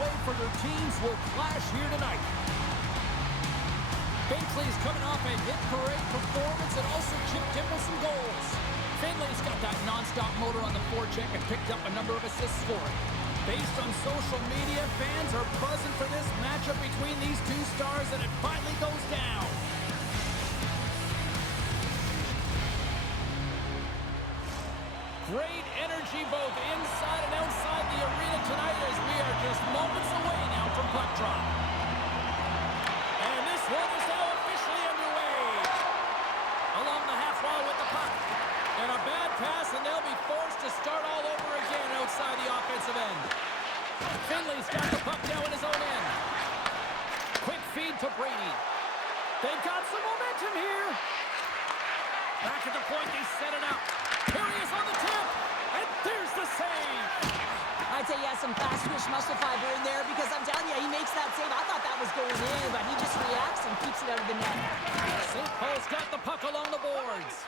way for their teams will clash here tonight. Binkley's coming off a hit parade performance and also chipped in with some goals. Finley's got that non-stop motor on the forecheck and picked up a number of assists for it. Based on social media, fans are buzzing for this matchup between these two stars, and it finally goes down. Great energy both inside and outside the arena tonight as we are just moments away now from puck drop. And this one is now officially underway. Along the half wall with the puck. And a bad pass, and they'll be forced to start all over again outside the offensive end. Finley's got the puck now in his own end. Quick feed to Brady. They've got some momentum here. Back at the point, they set it up. Here he is on the tip, and there's the save. I'd say he has some fast-twitch muscle fiber in there because I'm telling you, he makes that save. I thought that was going in, but he just reacts and keeps it out of the net. St. Paul's got the puck along the boards.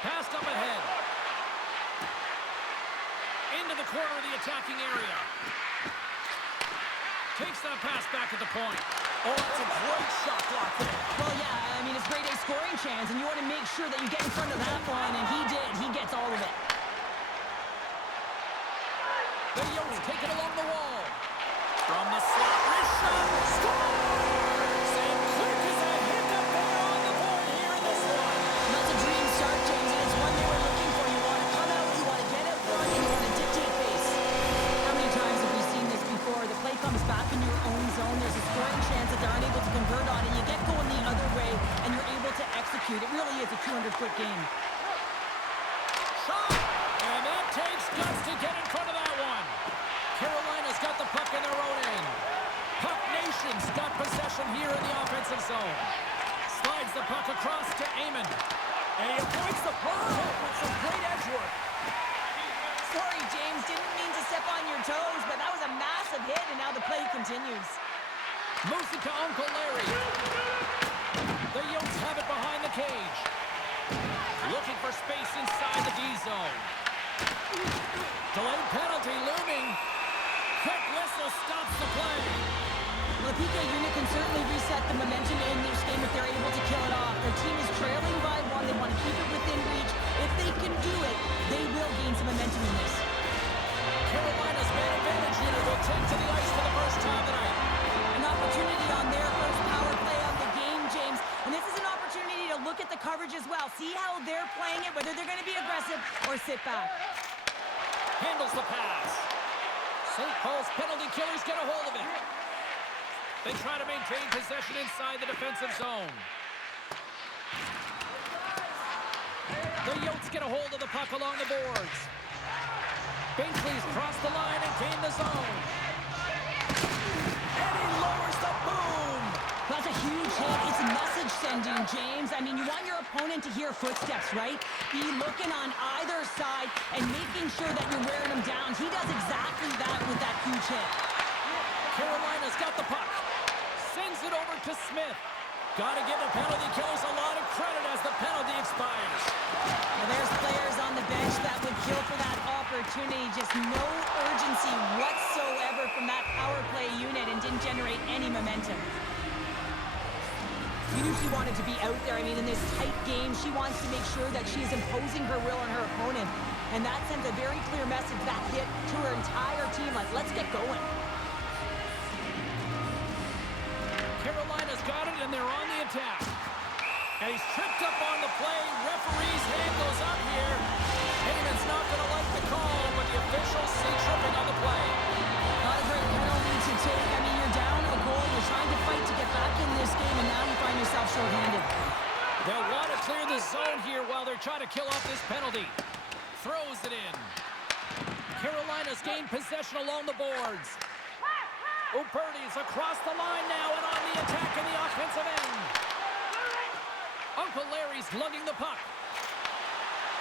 Passed up ahead. Into the corner of the attacking area. Takes that pass back at the point. Oh, that's a great shot block there. Well, yeah, I mean, it's grade A scoring chance, and you want to make sure that you get in front of that one, and he did. He gets all of it. The Yotes take it along the wall. From the slot, wrist shot, scores! And quick as a hiccup there on the board here in this one. That's a dream start, James, and it's one they were looking for. You want to come out, you want to get out front, and you want to dictate pace. How many times have we seen this before? The play comes back in your own zone. There's a scoring chance that they're unable to convert on it. You get going the other way, and you're able to execute. It really is a 200-foot game. Shot! And that takes guts to get in front of that one. Carolina's got the puck in their own end. Puck Nation's got possession here in the offensive zone. Slides the puck across to Amon. And he avoids the puck with some great edge work. Sorry, James. Didn't mean to step on your toes, but that was a massive hit, and now the play continues. Moves it to Uncle Larry. The Yotes have it behind the cage. Looking for space inside the D zone. Delayed penalty looming. Quick whistle stops the play. Well, the PK unit can certainly reset the momentum in this game if they're able to kill it off. Their team is trailing by one. They want to keep it within reach. If they can do it, they will gain some momentum in this. Carolina's man advantage unit will take to the ice for the first time tonight. An opportunity on their first power play of the game, James. And this is an opportunity to look at the coverage as well. See how they're playing it, whether they're going to be aggressive or sit back. Handles the pass. St. Paul's penalty killers get a hold of it. They try to maintain possession inside the defensive zone. The Yotes get a hold of the puck along the boards. Binkley's crossed the line and gained the zone. And he lowers the boom. That's a huge hit. It's message sending, James. I mean, you want your opponent to hear footsteps, right? Be looking on either side and making sure that you're wearing them down. He does exactly that with that huge hit. Carolina's got the puck. Sends it over to Smith. Got to give the penalty killers a lot of credit as the penalty expires. Well, there's players on the bench that would kill for that opportunity. Just no urgency whatsoever from that power play unit and didn't generate any momentum. You knew she wanted to be out there. I mean, in this tight game, she wants to make sure that she is imposing her will on her opponent. And that sends a very clear message, that hit, to her entire team, like, let's get going. Carolina's got it, and they're on the attack. And he's tripped up on the play. Referee's hand goes up here. Heyman's not going to like the call, but the officials see tripping on the play. Not a great penalty to take. I mean, you're down a goal. You're trying to fight to get back in this game, and now you find yourself shorthanded. They'll want to clear the zone here while they're trying to kill off this penalty. Throws it in. Carolina's gained possession along the boards. Uperdi's across the line now and on the attack in the offensive end. Uncle Larry's lugging the puck.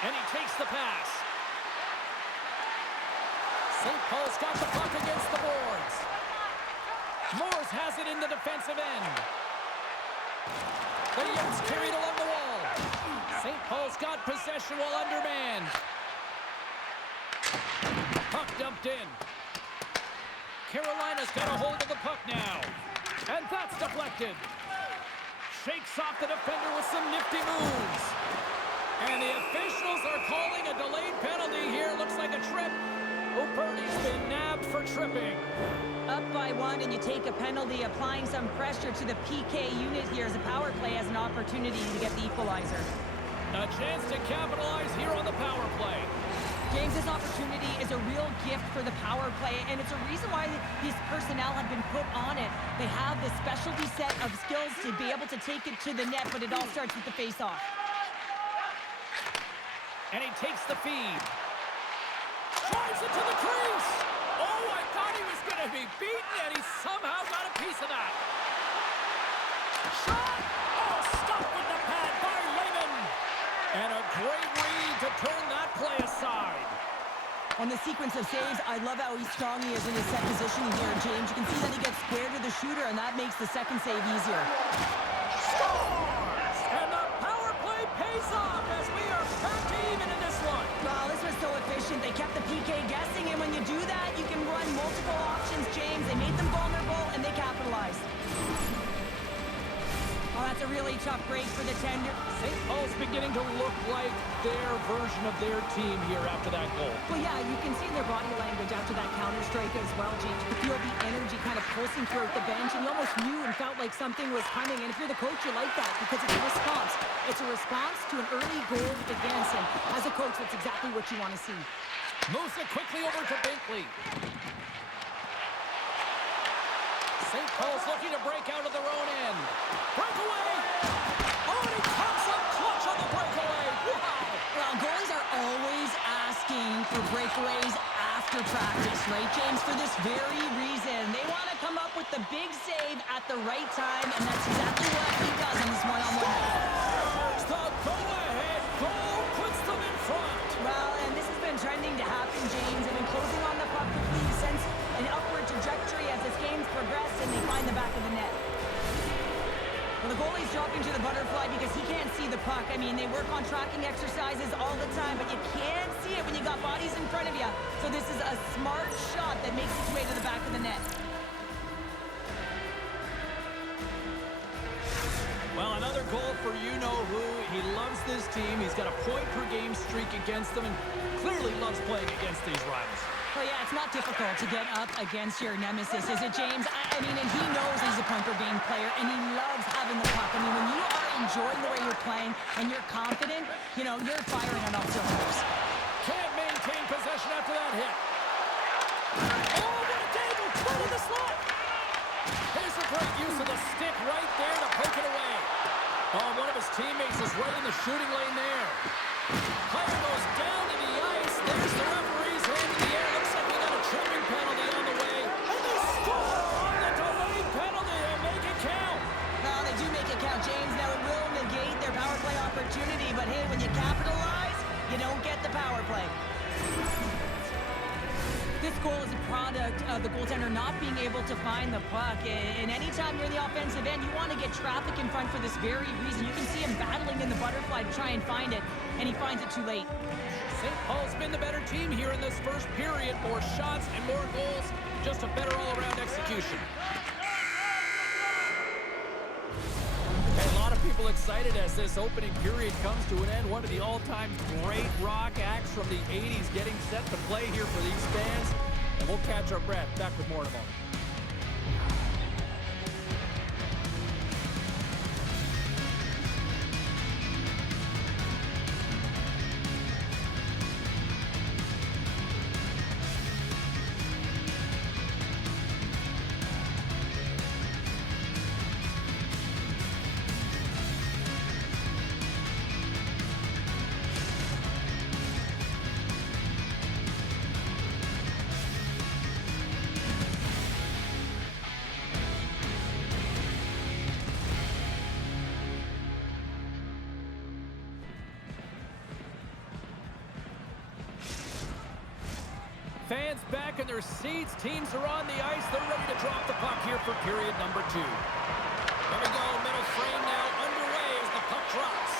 And he takes the pass. St. Paul's got the puck against the boards. Morris has it in the defensive end. The Yotes carried along the wall. St. Paul's got possession while undermanned. Puck dumped in. Carolina's got a hold of the puck now. And that's deflected. Shakes off the defender with some nifty moves. And the officials are calling a delayed penalty here. Looks like a trip. O'Bernie's been nabbed for tripping. Up by 1 and you take a penalty, applying some pressure to the PK unit here as the power play has an opportunity to get the equalizer. A chance to capitalize here on the power play. James, this opportunity is a real gift for the power play, and it's a reason why these personnel have been put on it. They have the specialty set of skills to be able to take it to the net, but it all starts with the face-off. And he takes the feed. Drives it to the crease. Oh, I thought he was going to be beaten, and he somehow got a piece of that. Shot! Oh, stopped with the pad by Lehman. And a great read to turn that play aside. On the sequence of saves, I love how strong he is in his set positioning here, James. You can see that he gets square to the shooter, and that makes the second save easier. Scores! And the power play pays off as we are back to even in this one. Wow, this was so efficient. They kept the PK guessing, and when you do that, you can run multiple options, James. They made them vulnerable, and they capitalized. Oh, that's a really tough break for the tender. St. Paul's beginning to look like their version of their team here after that goal. Well, yeah, you can see in their body language after that counter-strike as well, James. You feel the energy kind of pulsing throughout the bench, and you almost knew and felt like something was coming. And if you're the coach, you like that because it's a response. It's a response to an early goal against him. As a coach, that's exactly what you want to see. Moves it quickly over to Binkley. St. Paul's looking to break out of their own end. Breakaway! Oh, and he comes up clutch on the breakaway. Wow! Well, goalies are always asking for breakaways after practice, right, James? For this very reason. They want to come up with the big save at the right time, and that's exactly what he does on this one-on-one. There's the go-ahead goal, puts them in front. Well, and this has been trending to happen, James. They've been closing on the puck quickly since an upward trajectory as this game's progressed, and they find the back of the net. Well, the goalie's dropping to the butterfly because he can't see the puck. I mean, they work on tracking exercises all the time, but you can't see it when you got bodies in front of you. So this is a smart shot that makes its way to the back of the net. Well, another goal for you-know-who. He loves this team. He's got a point-per-game streak against them and clearly loves playing against these rivals. Well, yeah, it's not difficult to get up against your nemesis, is it, James? I mean, and he knows he's a point-per-game player, and he loves having the puck. I mean, when you are enjoying the way you're playing and you're confident, you know, you're firing on all cylinders. Can't maintain possession after that hit. Oh, what a dangle! Right in the slot! Here's a great use of the stick right there to poke it away. Oh, one of his teammates is right in the shooting lane there. Player goes down to the ice. There's the referee's hand in the air. Looks like we got a tripping penalty on the way. And they score on the delayed penalty and make it count. Well, they do make it count, James. Now, it will negate their power play opportunity, but hey, when you capitalize, you don't get the power play. This goal is a product of the goaltender not being able to find the puck. And anytime you're in the offensive end, you want to get traffic in front for this very reason. You can see him battling in the butterfly to try and find it, and he finds it too late. St. Paul's been the better team here in this first period. More shots and more goals. Just a better all-around execution. And a lot of people excited as this opening period comes to an end. One of the all-time great rock acts from the 80s getting set to play here for these fans. And we'll catch our breath. Back with more in a moment. Fans back in their seats. Teams are on the ice. They're ready to drop the puck here for period number 2. There we go. Middle frame now underway as the puck drops.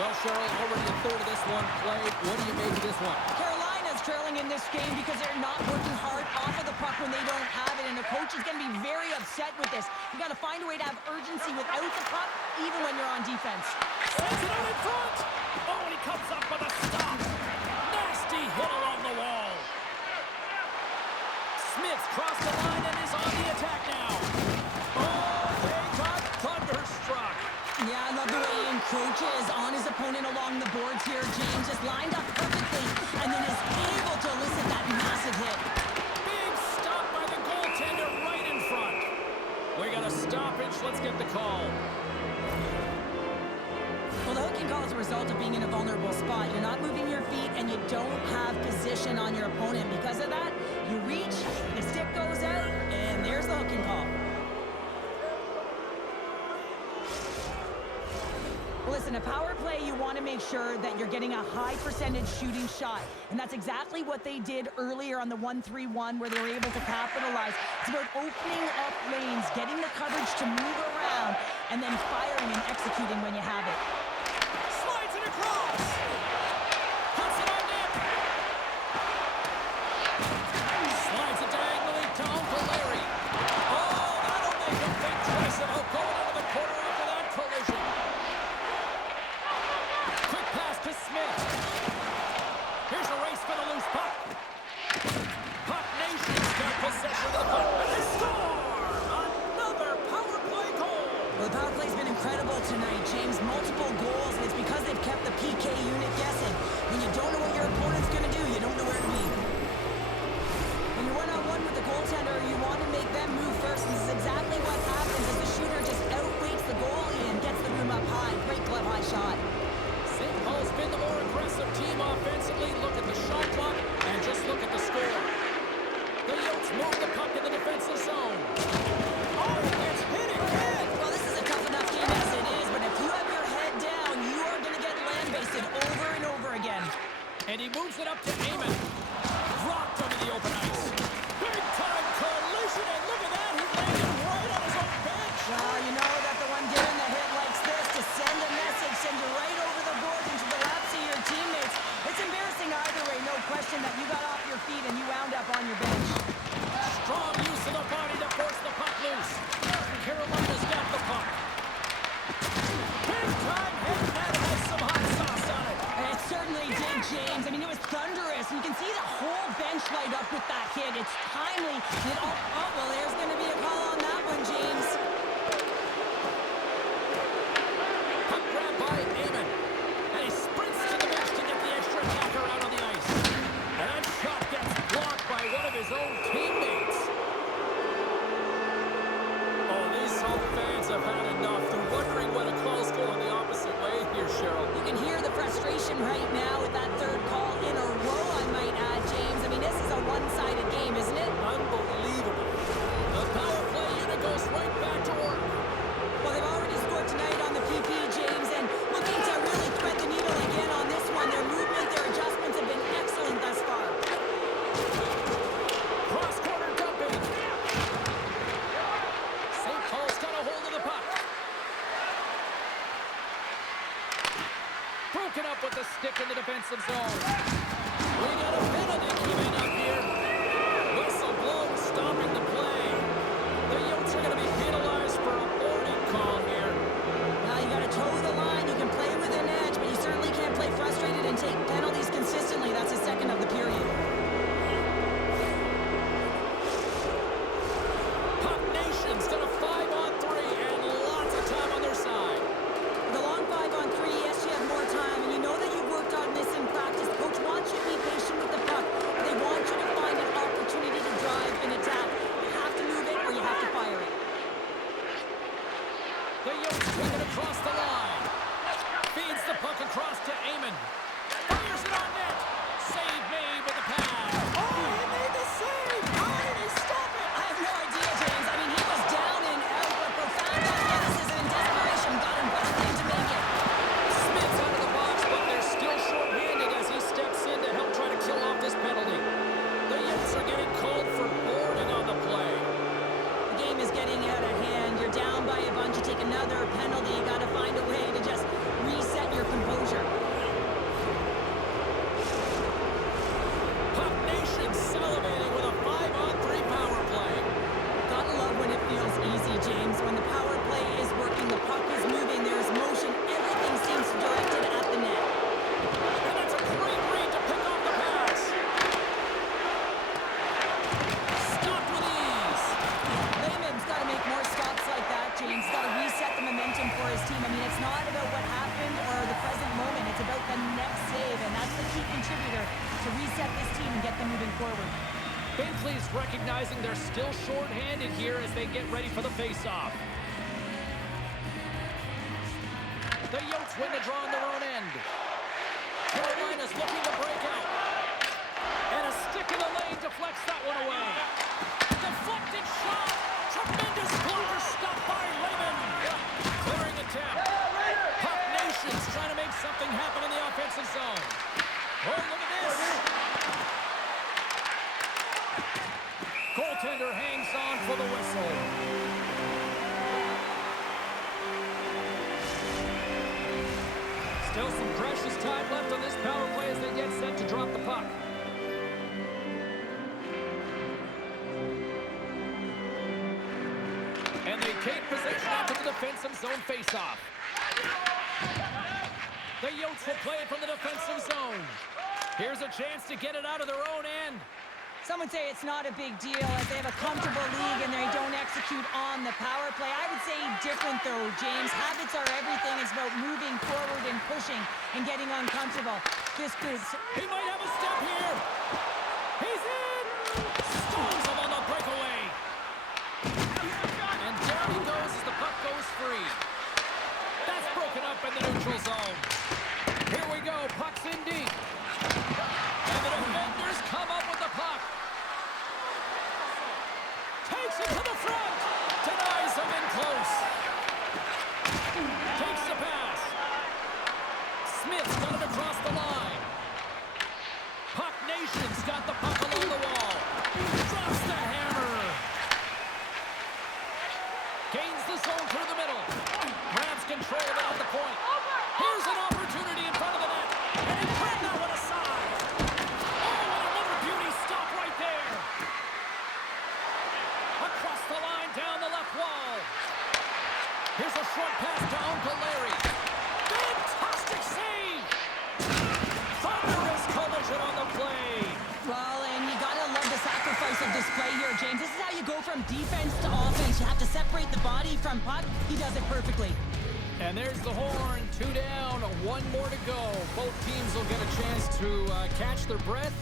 Well, Cheryl, already a third of this one played. What do you make of this one? Carolina's trailing in this game because they're not working hard off of the puck when they don't have coach is going to be very upset with this. You got to find a way to have urgency without the puck, even when you're on defense. Sends it out in front. Oh, and he comes up with a stop. Nasty hit along the wall. Smith's crossed the line and is on the attack now. Oh, they got thunderstruck. Yeah, I love the way he encroaches on his opponent along the boards here. James just lined up perfectly and then is able to elicit that massive hit. Big stop by the goaltender right in front. We got a stoppage. Let's get the call. Well, the hooking call is a result of being in a vulnerable spot. You're not moving your feet and you don't have position on your opponent. Because of that, you reach, the stick goes out, and there's the hooking call. Well, listen, a power play, you want to make sure that you're getting a high percentage shooting shot. And that's exactly what they did earlier on the 1-3-1 where they were able to capitalize. It's about opening up lanes, getting the coverage to move around, and then firing and executing when you have it. Slides it across. Puts it on net. Slides it diagonally down to Larry. Oh, that'll make him think twice about going out of the corner after that collision. Quick pass to Smith. Here's a race for the loose puck. Puck Nation's got possession of the puck. And they score! Another power play goal. Well, the power play's been incredible tonight, James. Multiple goals, and it's because they've kept the PK unit guessing. When you don't know what your opponent's going to do, you don't know where to be. When you're one-on-one with the goaltender, you want to make them move first. This is exactly what happens as the shooter just outweights the goalie and gets the room up high. Great glove high shot. St. Paul's been the more aggressive team offensively. Look at the shot clock and just look at the score. The Yotes move the puck in the defensive zone. Oh, it's hit again! Well, this is a tough enough game as it is, but if you have your head down, you are going to get land-basted over and over again. And he moves it up to Eamon. Dropped under the open ice. Big-time collision, and look at that. He landed right on his own bench. Well, you know that the one giving the hit likes this to send a message, send you right over the boards into the laps of your teammates. It's embarrassing either way, no question that you got off your feet and you wound up on your bench. Strong use of the body to force the puck loose. Carolina's got the puck. Big-time hit, and that has some hot sauce on it. It certainly did, James. I mean, it was thunderous. You can see the whole bench light up with that hit. It's timely. Oh, well, there's going to be a call on that one, James. Puck grab by Eamon. And he sprints to the bench to get the extra attacker out on the ice. And that shot gets blocked by one of his own teammates. Oh, these home fans have had enough. They're wondering when a call's going the opposite way here, Cheryl. You can hear the frustration right now with that third call in a row, I might add, James. I mean, this is a one-sided game, isn't it? Unbelievable. The power play unit goes right back to work. Well, they've already scored tonight on the PP, James, and looking to really thread the needle again on this one. Their movement, their adjustments have been excellent thus far. Cross-corner dumping. St. Paul's got a hold of the puck. Broken up with the stick in the defense. still short-handed here as they get ready for the face-off. The Yotes win the draw on their own end. Carolina's looking to break out. And a stick in the lane deflects that one away. Deflected shot. Tremendous clover stop by Raymond. Clearing attempt. Puck Nation's trying to make something happen in the offensive zone. Oh, look at this. Goaltender hangs on for the whistle. Still some precious time left on this power play as they get set to drop the puck. And they take possession after the defensive zone faceoff. The Yotes will play it from the defensive zone. Here's a chance to get it out of their own end. Some would say it's not a big deal as they have a comfortable league and they don't execute on the power play. I would say different though, James. Habits are everything. It's about moving forward and pushing and getting uncomfortable. This could... He might have a step here. He's in. Stones him on the breakaway. And down he goes as the puck goes free. That's broken up in the neutral zone. Here we go. Puck's in deep. And the defenders come up with the puck. Takes it to the front. Denies him in close. Takes the pass. Smith's got it across the line. Puck Nation's got the puck along the wall. Drops the hammer. Gains the zone through the middle. Grabs control of it on the point. Here's an opportunity in front of the net. And he grabbed that one aside. Oh, and another beauty stop right there. Across the line, down the left wall. Here's a short pass to Uncle Larry. Fantastic save. Thunderous collision on the play. Well, and you gotta love the sacrifice of this play here, James. This is how you go from defense to offense. You have to separate the body from puck. He does it perfectly. And there's the horn. 2 down, 1 more to go. Both teams will get a chance to catch their breath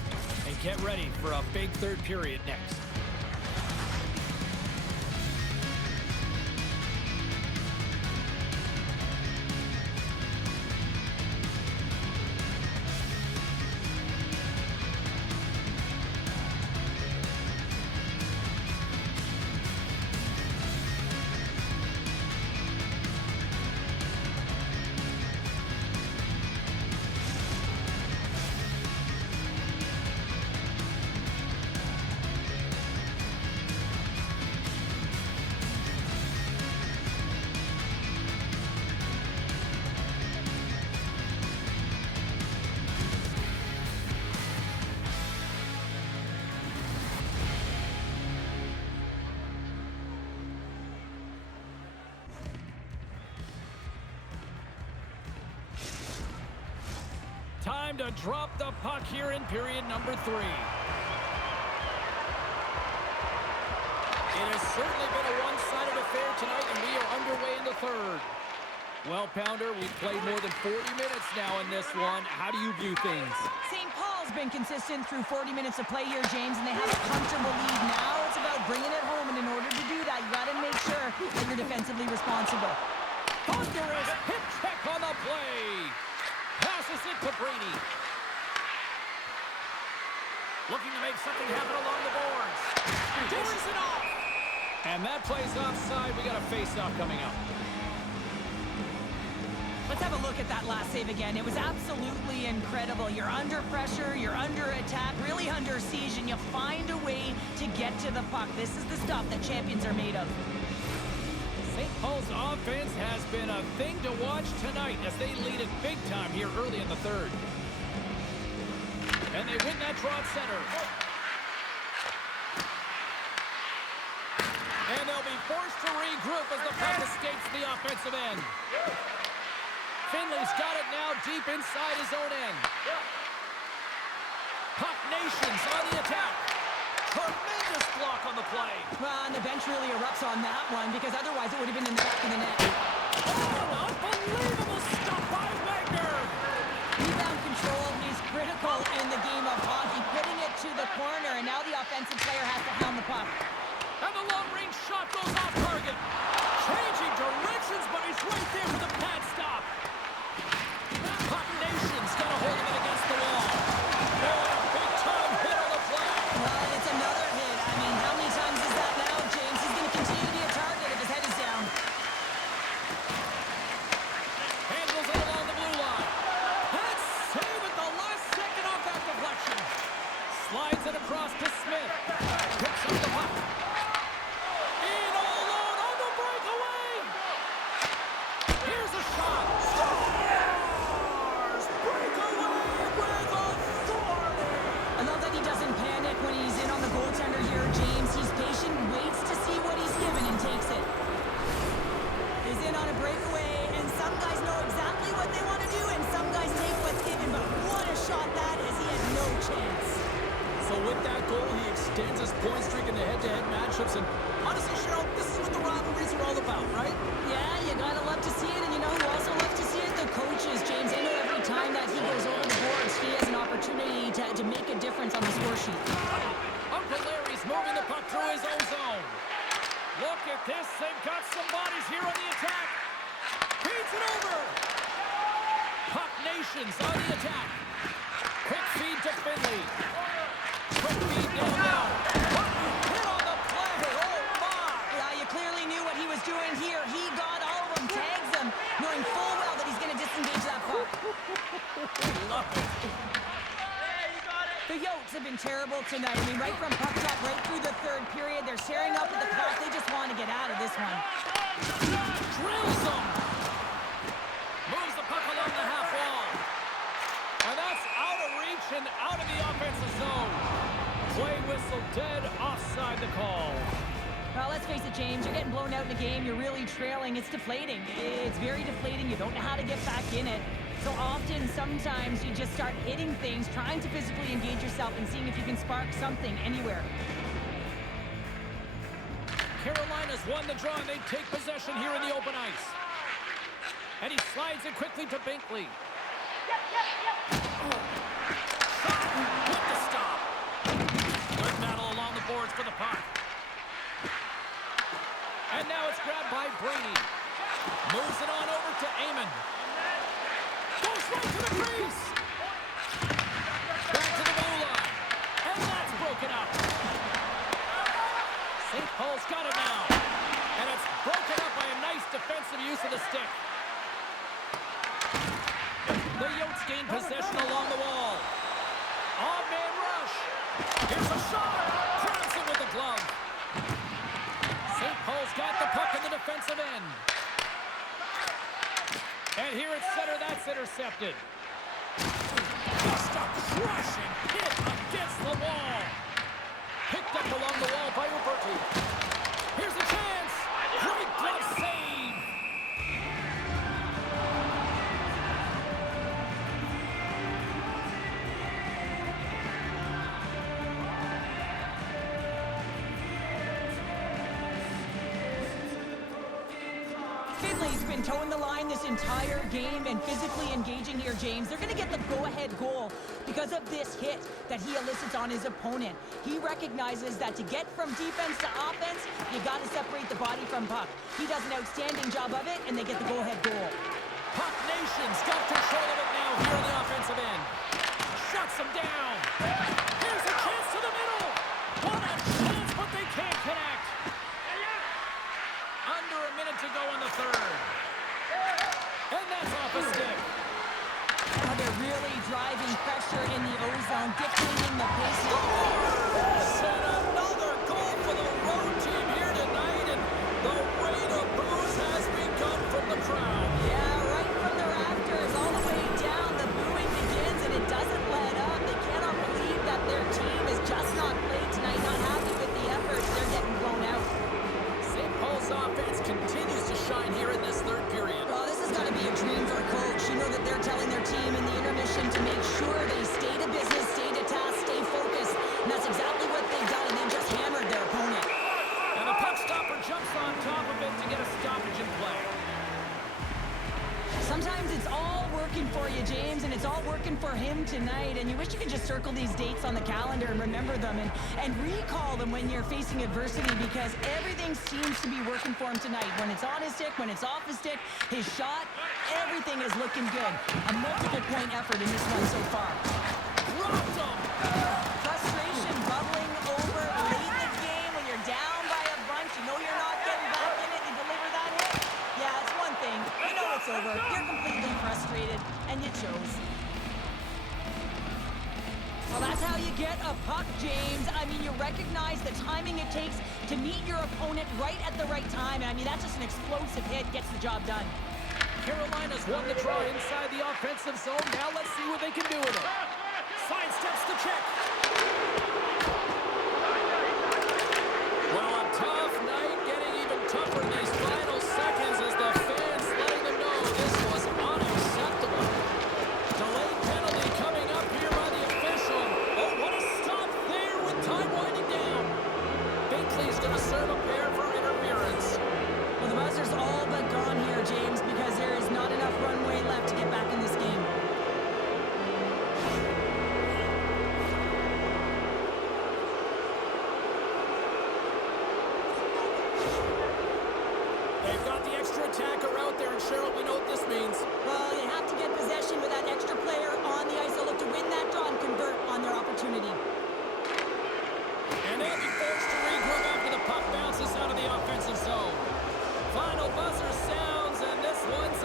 and get ready for a big third period next. Time to drop the puck here in period number 3. It has certainly been a one-sided affair tonight, and we are underway in the third. Well, Pounder, we've played more than 40 minutes now in this one. How do you view things? St. Paul's been consistent through 40 minutes of play here, James, and they have a comfortable lead. Now it's about bringing it home, and in order to do that, you got to make sure that you're defensively responsible. Thunderous hip check on the play. Passes it to Brady. Looking to make something happen along the boards. Dishes it off. And that plays offside. We got a face-off coming up. Let's have a look at that last save again. It was absolutely incredible. You're under pressure, you're under attack, really under siege, and you find a way to get to the puck. This is the stuff that champions are made of. St. Paul's offense has been a thing to watch tonight as they lead it big time here early in the third. And they win that draw at center. And they'll be forced to regroup as the puck escapes the offensive end. Finley's got it now deep inside his own end. Puck Nation's on the attack. Tremendous block on the play. Well, and the bench really erupts on that one because otherwise it would have been in the back of the net. Oh, unbelievable stop by Wagner. Rebound control is critical in the game of hockey. Putting it to the corner, and now the offensive player has to hound the puck. matchups, and honestly, Cheryl, this is what the rivalries are all about, right? Yeah, you gotta love to see it, and you know who also loves to see it? The coaches, James. They know every time that he goes over the boards, he has an opportunity to make a difference on the score sheet. Uncle Larry's moving the puck through his own zone. Look at this. They've got some bodies here on the attack. Feeds it over. Puck Nations on the attack. Quick feed to Finley. Quick feed down low. Hit on the play. Oh, my. Yeah, you clearly knew what he was doing here. He got all of them, tags them, knowing full well that he's going to disengage that puck. Love it. The Yotes have been terrible tonight. I mean, right from puck drop, right through the third period, they're staring up at the clock. They just want to get out of this one. Drills them. Moves the puck along the half wall. And that's out of reach and out of the offensive zone. Play whistle dead, offside the call. Well, let's face it, James, you're getting blown out in the game. You're really trailing. It's deflating. It's very deflating. You don't know how to get back in it. So often, sometimes you just start hitting things, trying to physically engage yourself and seeing if you can spark something anywhere. Carolina's won the draw, and they take possession here in the open ice. And he slides it quickly to Binkley. Shot with the stop. Good battle along the boards for the puck. And now it's grabbed by Brady. Moves it on over to Amon. Goes right to the crease. Back to the blue line. And that's broken up. St. Paul's got it now. And it's broken up by a nice defensive use of the stick. The Yotes gain possession along the wall. Odd man rush. Here's a shot. Grabs it with the glove. St. Paul's got the puck in the defensive end. And here at center, that's intercepted. Just a crushing hit against the wall. Picked up along the wall by Uberti. Here's a chance. Great glove save. Finley's been towing the line this entire game and physically engaging here, James. They're going to get the go-ahead goal because of this hit that he elicits on his opponent. He recognizes that to get from defense to offense, you got to separate the body from puck. He does an outstanding job of it, and they get the go-ahead goal. Puck Nation's got control of it now here on the offensive end. Shuts him down. Here's a chance to the middle. What a chance, but they can't connect. Under a minute to go in the third. And that's off a stick. Oh, they're really driving pressure in the O-zone, dictating the pace. And another goal for the road team here tonight, and the rain of boos has begun from the crowd. Yeah, right from the rafters all the way down, the booing begins, and it doesn't let up. They cannot believe that their team has just not played tonight, not happy with the efforts. They're getting blown out. St. Paul's offense continues to shine here in this third period. Well, this has got to be a dream for a coach. You know that they're telling their team in the intermission to make sure they stay to business, stay to task, stay focused. And that's exactly what they've done, and they've just hammered their opponent. And the puck stopper jumps on top of it to get a stoppage in play. Sometimes it's all working for you, James, and it's all working for him tonight. And you wish you could just circle these dates on the calendar and remember them and recall them when you're facing adversity, because everything seems to be working for him tonight. When it's on his stick, when it's off his stick, his shot, everything is looking good. A multiple point effort in this one so far. Dropped him. Frustration bubbling over late in the game when you're down by a bunch. You know you're not getting back in it. You deliver that hit. Yeah, it's one thing. You know it's over. You're completely frustrated, and you chose. Well, that's how you get a puck, James. I mean, you recognize the timing it takes to meet your opponent right at the right time. And I mean, that's just an explosive hit. Gets the job done. Carolina's won the draw inside the offensive zone. Now let's see what they can do with it. Sidesteps the check. Well, a tough night, getting even tougher in these final seconds as the fans letting them know this was unacceptable. Delayed penalty coming up here by the official. Oh, what a stop there with time winding down. Binkley's going to serve They've got the extra attacker out there, and Cheryl, we know what this means. Well, you have to get possession with that extra player on the ice. They'll look to win that draw and convert on their opportunity. And they'll be forced to regroup after the puck bounces out of